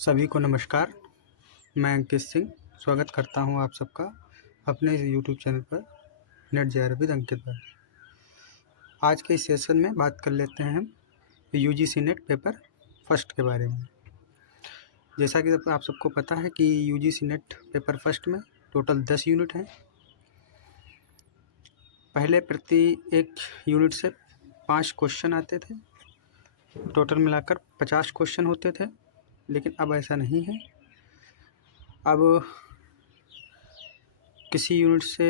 सभी को नमस्कार। मैं अंकित सिंह स्वागत करता हूं आप सबका अपने इस यूट्यूब चैनल पर नेट जेआरएफ विद अंकित पर। आज के इस सेशन में बात कर लेते हैं हम यूजीसी नेट पेपर फर्स्ट के बारे में। जैसा कि आप सबको पता है कि यूजीसी नेट पेपर फर्स्ट में टोटल 10 यूनिट हैं। पहले प्रति एक यूनिट से 5 क्वेश्चन आते थे, टोटल मिलाकर 50 क्वेश्चन होते थे, लेकिन अब ऐसा नहीं है। अब किसी यूनिट से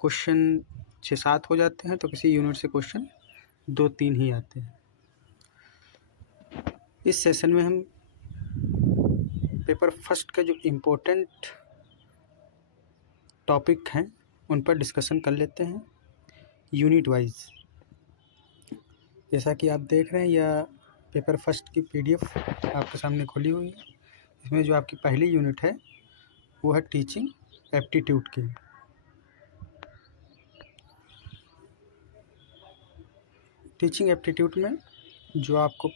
क्वेश्चन 6-7 हो जाते हैं तो किसी यूनिट से क्वेश्चन 2-3 ही आते हैं। इस सेशन में हम पेपर फर्स्ट के जो इम्पोर्टेंट टॉपिक हैं उन पर डिस्कशन कर लेते हैं यूनिट वाइज। जैसा कि आप देख रहे हैं यह पेपर फर्स्ट की पीडीएफ आपके सामने खुली हुई है। इसमें जो आपकी पहली यूनिट है वो है टीचिंग एप्टीट्यूड की। टीचिंग एप्टीट्यूड में जो आपको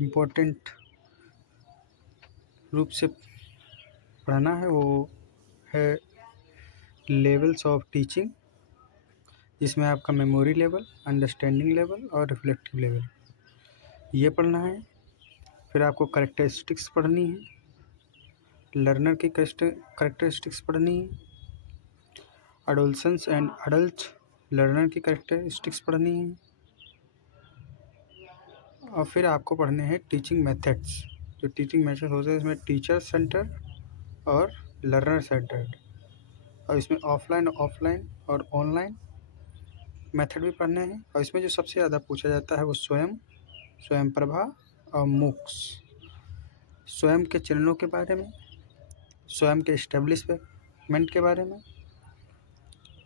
इम्पोर्टेंट रूप से पढ़ना है वो है लेवल्स ऑफ टीचिंग, जिसमें आपका मेमोरी लेवल, अंडरस्टैंडिंग लेवल और रिफ्लेक्टिव लेवल ये पढ़ना है। फिर आपको करेक्टरिस्टिक्स पढ़नी है, लर्नर की करेक्टरिस्टिक्स पढ़नी है, एडोलसेंस एंड अडल्ट लर्नर की करेक्टरिस्टिक्स पढ़नी है, और फिर आपको पढ़ने हैं टीचिंग मेथड्स। जो टीचिंग मेथड होते हैं इसमें टीचर सेंटर और लर्नर सेंटर्ड, और इसमें ऑफलाइन और ऑनलाइन मेथड भी पढ़ने हैं। और इसमें जो सबसे ज़्यादा पूछा जाता है वो स्वयं प्रभा और मूक्स। स्वयं के चरणों के बारे में, स्वयं के एस्टेब्लिशमेंट के बारे में,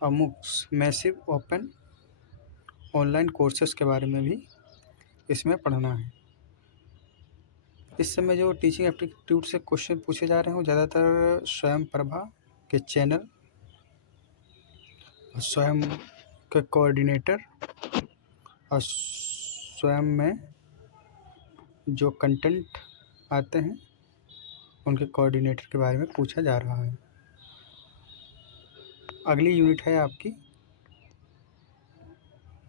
और MOOCs massive open online courses के बारे में भी इसमें पढ़ना है। इस समय जो टीचिंग एप्टीट्यूड से क्वेश्चन पूछे जा रहे हैं वो ज़्यादातर स्वयं प्रभा के चैनल, स्वयं के कोऑर्डिनेटर और स्वयं में जो कंटेंट आते हैं उनके कोऑर्डिनेटर के बारे में पूछा जा रहा है। अगली यूनिट है आपकी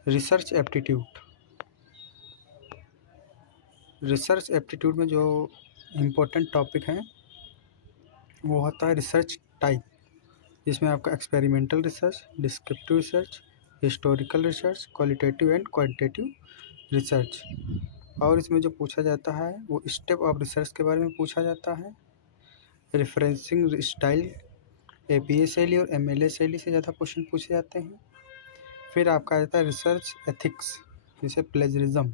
रिसर्च एप्टीट्यूड। रिसर्च एप्टीट्यूड में जो इम्पोर्टेंट टॉपिक हैं वो होता है रिसर्च टाइप, जिसमें आपका experimental research, descriptive research, historical research, qualitative and quantitative research. और इसमें जो पूछा जाता है वो स्टेप ऑफ रिसर्च के बारे में पूछा जाता है। रेफरेंसिंग स्टाइल, एपीए शैली और एमएलए शैली से ज़्यादा क्वेश्चन पूछे जाते हैं। फिर आपका आ जाता है रिसर्च एथिक्स, जैसे प्लेजरिज्म।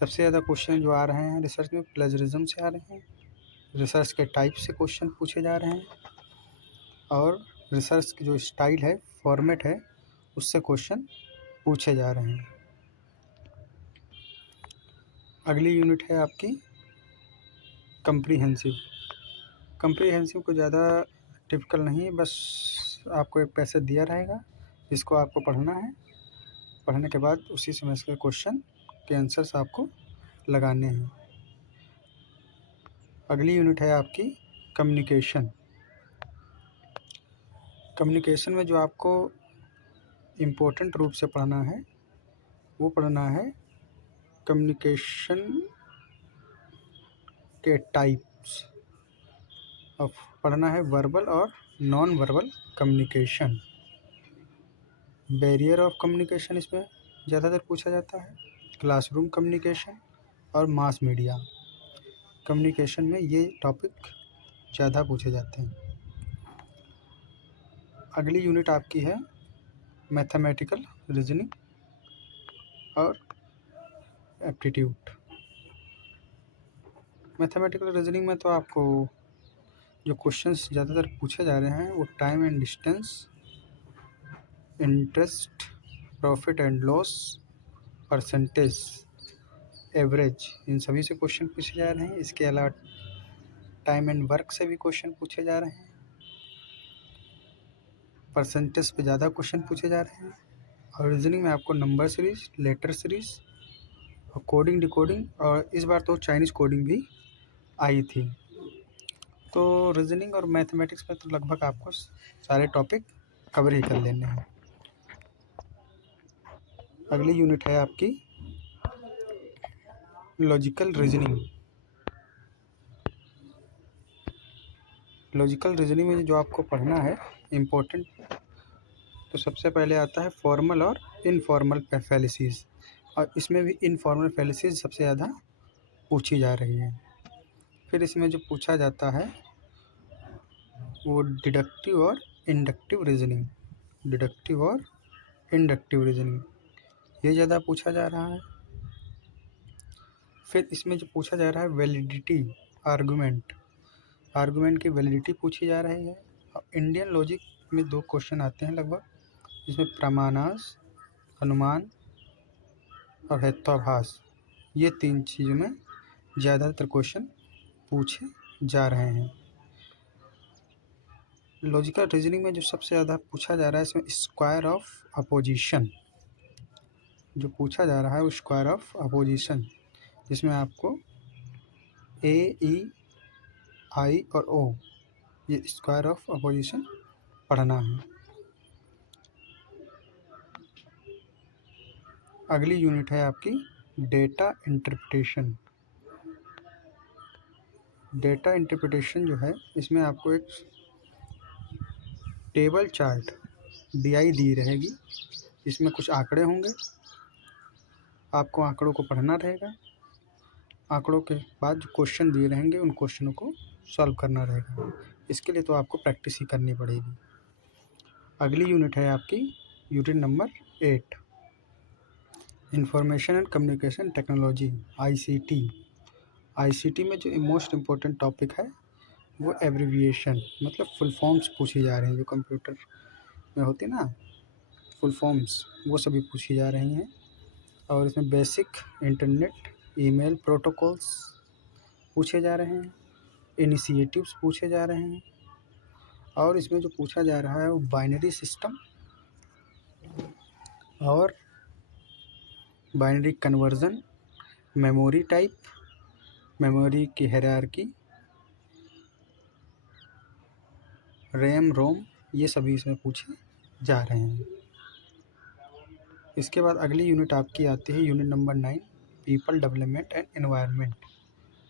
सबसे ज़्यादा क्वेश्चन जो आ रहे हैं रिसर्च में प्लेजरिज्म से आ रहे हैं। रिसर्च के टाइप से क्वेश्चन पूछे जा रहे हैं, और रिसर्च की जो स्टाइल है, फॉर्मेट है, उससे क्वेश्चन पूछे जा रहे हैं। अगली यूनिट है आपकी कंप्रीहेंसिव। कंप्रीहेंसिव को ज़्यादा टिपिकल नहीं, बस आपको एक पैसेज दिया रहेगा जिसको आपको पढ़ना है। पढ़ने के बाद उसी समय के क्वेश्चन के आंसर्स आपको लगाने हैं। अगली यूनिट है आपकी कम्युनिकेशन। कम्युनिकेशन में जो आपको इम्पोर्टेंट रूप से पढ़ना है वो पढ़ना है कम्युनिकेशन के टाइप्स। अब पढ़ना है वर्बल और non verbal communication. Barrier of communication इसमें ज़्यादातर पूछा जाता है, क्लासरूम कम्युनिकेशन और मास मीडिया कम्युनिकेशन में ये टॉपिक ज़्यादा पूछे जाते हैं। अगली यूनिट आपकी है मैथमेटिकल रीजनिंग और एप्टीट्यूड। मैथमेटिकल रीजनिंग में तो आपको जो क्वेश्चंस ज़्यादातर पूछे जा रहे हैं वो time and distance, interest, profit and loss, percentage, average, इन सभी से क्वेश्चन पूछे जा रहे हैं। इसके अलावा टाइम एंड वर्क से भी क्वेश्चन पूछे जा रहे हैं। परसेंटेज पे ज़्यादा क्वेश्चन पूछे जा रहे हैं। और रीजनिंग में आपको नंबर सीरीज, लेटर सीरीज और कोडिंग डिकोडिंग, और इस बार तो चाइनीज़ कोडिंग भी आई थी। तो रीजनिंग और मैथमेटिक्स में तो लगभग आपको सारे टॉपिक कवर ही कर लेने हैं। अगली यूनिट है आपकी लॉजिकल रीजनिंग। लॉजिकल रीजनिंग में जो आपको पढ़ना है इम्पोर्टेंट, तो सबसे पहले आता है फॉर्मल और इनफॉर्मल फैलिसीज, और इसमें भी इनफॉर्मल फैलिसीज सबसे ज़्यादा पूछी जा रही है। फिर इसमें जो पूछा जाता है वो डिडक्टिव और इंडक्टिव रीजनिंग, डिडक्टिव और इंडक्टिव रीजनिंग ये ज़्यादा पूछा जा रहा है। फिर इसमें जो पूछा जा रहा है वैलिडिटी आर्गूमेंट, आर्गूमेंट की वैलिडिटी पूछी जा रही है। और इंडियन लॉजिक में 2 क्वेश्चन आते हैं लगभग, जिसमें प्रमाणांश, अनुमान और हेत्वाभास, ये 3 चीज़ों में ज़्यादातर क्वेश्चन पूछे जा रहे हैं। लॉजिकल रीजनिंग में जो सबसे ज़्यादा पूछा जा रहा है इसमें स्क्वायर ऑफ अपोजिशन, जो पूछा जा रहा है वो स्क्वायर ऑफ अपोजिशन, जिसमें आपको ए, ई, आई और ओ ये स्क्वायर ऑफ अपोजिशन पढ़ना है। अगली यूनिट है आपकी डेटा इंटरप्रिटेशन। डेटा इंटरप्रिटेशन जो है इसमें आपको एक टेबल चार्ट DI दी रहेगी, इसमें कुछ आंकड़े होंगे, आपको आंकड़ों को पढ़ना रहेगा। आंकड़ों के बाद जो क्वेश्चन दिए रहेंगे उन क्वेश्चनों को सॉल्व करना रहेगा। इसके लिए तो आपको प्रैक्टिस ही करनी पड़ेगी। अगली यूनिट है आपकी unit number 8, information and communication technology, ICT। ICT में जो मोस्ट इम्पोर्टेंट टॉपिक है वो एब्रिविएशन, मतलब फुल फॉर्म्स पूछी जा रही हैं, जो कंप्यूटर में होती ना फुल फॉर्म्स, वो सभी पूछी जा रही हैं। और इसमें बेसिक इंटरनेट ईमेल प्रोटोकॉल्स पूछे जा रहे हैं, इनिशिएटिव्स पूछे जा रहे हैं। और इसमें जो पूछा जा रहा है वो बाइनरी सिस्टम और binary conversion, memory type, memory की हायरार्की, रैम रोम, ये सभी इसमें पूछे जा रहे हैं। इसके बाद अगली यूनिट आपकी आती है unit number 9, people development and environment.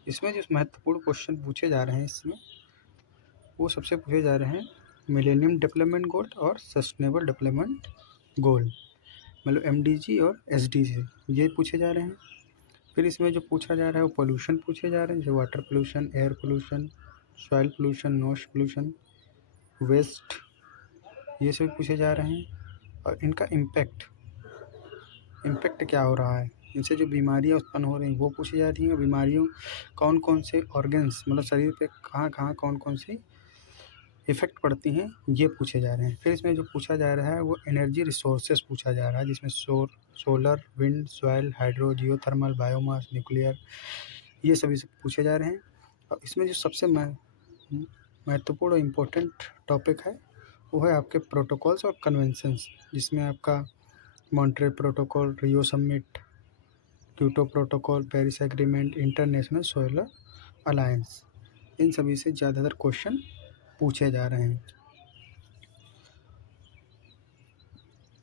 इसमें जो महत्वपूर्ण क्वेश्चन पूछे जा रहे हैं इसमें वो सबसे पूछे जा रहे हैं मिलेनियम डेवलपमेंट गोल और सस्टेनेबल डेवलपमेंट गोल, मतलब MDG और SDG ये पूछे जा रहे हैं। फिर इसमें जो पूछा जा रहा है वो पोल्यूशन पूछे जा रहे हैं, जैसे water pollution, air pollution, soil pollution, noise pollution, waste, ये सभी पूछे जा रहे हैं। और इनका इम्पैक्ट क्या हो रहा है, इनसे जो बीमारियां उत्पन्न हो रही हैं वो पूछी जा रही हैं। बीमारियों कौन कौन से ऑर्गन्स, मतलब शरीर पे कहाँ कहाँ कौन कौन सी इफ़ेक्ट पड़ती हैं, ये पूछे जा रहे हैं। फिर इसमें जो पूछा जा रहा है वो एनर्जी रिसोर्सेज पूछा जा रहा है, जिसमें solar, wind, soil, hydro, geothermal, biomass, nuclear, ये सभी से पूछे जा रहे हैं। और इसमें जो सबसे महत्वपूर्ण और इम्पोर्टेंट टॉपिक है वो है आपके प्रोटोकॉल्स और कन्वेंशंस, जिसमें आपका Montreal Protocol, Rio Summit, Kyoto Protocol, Paris Agreement, International Solar Alliance, इन सभी से ज़्यादातर क्वेश्चन पूछे जा रहे हैं।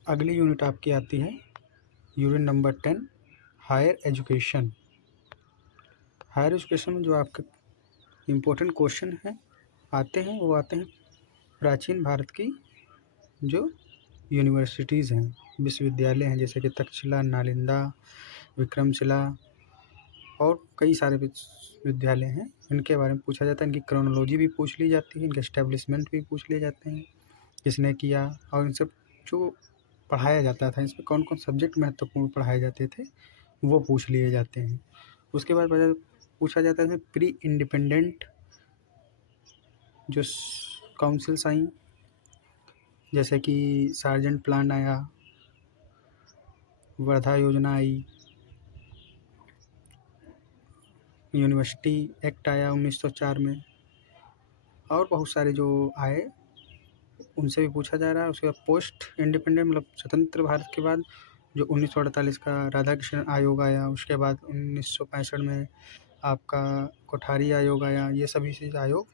अगली यूनिट आपकी आती है unit number 10, higher education. Higher education में जो आपके इम्पोर्टेंट क्वेश्चन हैं आते हैं वो आते हैं प्राचीन भारत की जो यूनिवर्सिटीज़ हैं, विश्वविद्यालय हैं, जैसे कि तक्षशिला, नालंदा, विक्रमशिला और कई सारे विश्वविद्यालय हैं, इनके बारे में पूछा जाता है। इनकी क्रोनोलॉजी भी पूछ ली जाती है, इनके एस्टेब्लिशमेंट भी पूछ लिए जाते हैं, किसने किया, और इनसे जो पढ़ाया जाता था, इसमें कौन कौन सब्जेक्ट महत्वपूर्ण पढ़ाए जाते थे वो पूछ लिए जाते हैं। उसके बाद पूछा जाता है प्री इंडिपेंडेंट जो काउंसिल्स आई, जैसे कि सार्जेंट प्लान आया, वर्धा योजना आई, यूनिवर्सिटी एक्ट आया 1904 में, और बहुत सारे जो आए उनसे भी पूछा जा रहा है। उसके बाद पोस्ट इंडिपेंडेंट, मतलब स्वतंत्र भारत के बाद जो 1948 का राधाकृष्णन आयोग आया, उसके बाद 1965 में आपका कोठारी आयोग आया, ये सभी से आयोग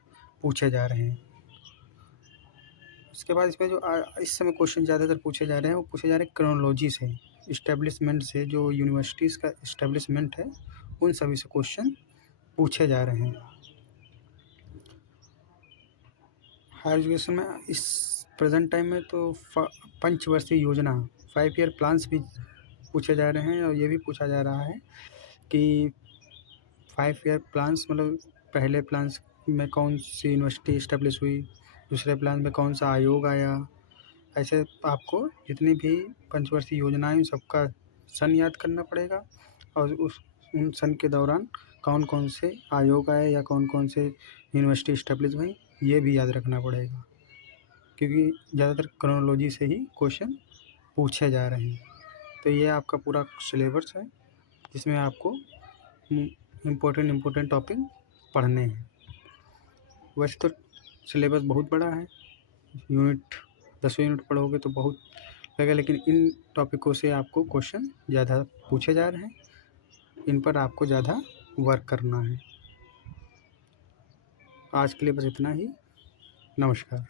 पूछे जा रहे हैं। उसके बाद इसमें जो इस समय क्वेश्चन ज़्यादातर पूछे जा रहे हैं वो पूछे जा रहे हैं क्रोनोलॉजी से, इस्टेब्लिशमेंट से, जो यूनिवर्सिटीज़ का इस्टेब्लिशमेंट है उन सभी से क्वेश्चन पूछे जा रहे हैं। हायर एजुकेशन में इस प्रेजेंट टाइम में तो पंचवर्षीय योजना 5 ईयर प्लान्स भी पूछे जा रहे हैं, और ये भी पूछा जा रहा है कि 5 ईयर प्लान्स मतलब पहले प्लान्स में कौन सी यूनिवर्सिटी इस्टेब्लिश हुई, दूसरे प्लान में कौन सा आयोग आया। ऐसे आपको जितनी भी पंचवर्षीय योजनाएं उन सबका सन याद करना पड़ेगा, और उन सन के दौरान कौन कौन से आयोग आए या कौन कौन से यूनिवर्सिटी इस्टेब्लिश हुई, ये भी याद रखना पड़ेगा, क्योंकि ज़्यादातर क्रोनोलॉजी से ही क्वेश्चन पूछे जा रहे हैं। तो ये आपका पूरा सिलेबस है जिसमें आपको इम्पोर्टेंट टॉपिक पढ़ने हैं। वैसे तो सिलेबस बहुत बड़ा है, यूनिट 10 यूनिट पढ़ोगे तो बहुत लगेगा, लेकिन इन टॉपिकों से आपको क्वेश्चन ज़्यादा पूछे जा रहे हैं, इन पर आपको ज़्यादा वर्क करना है। आज के लिए बस इतना ही। नमस्कार।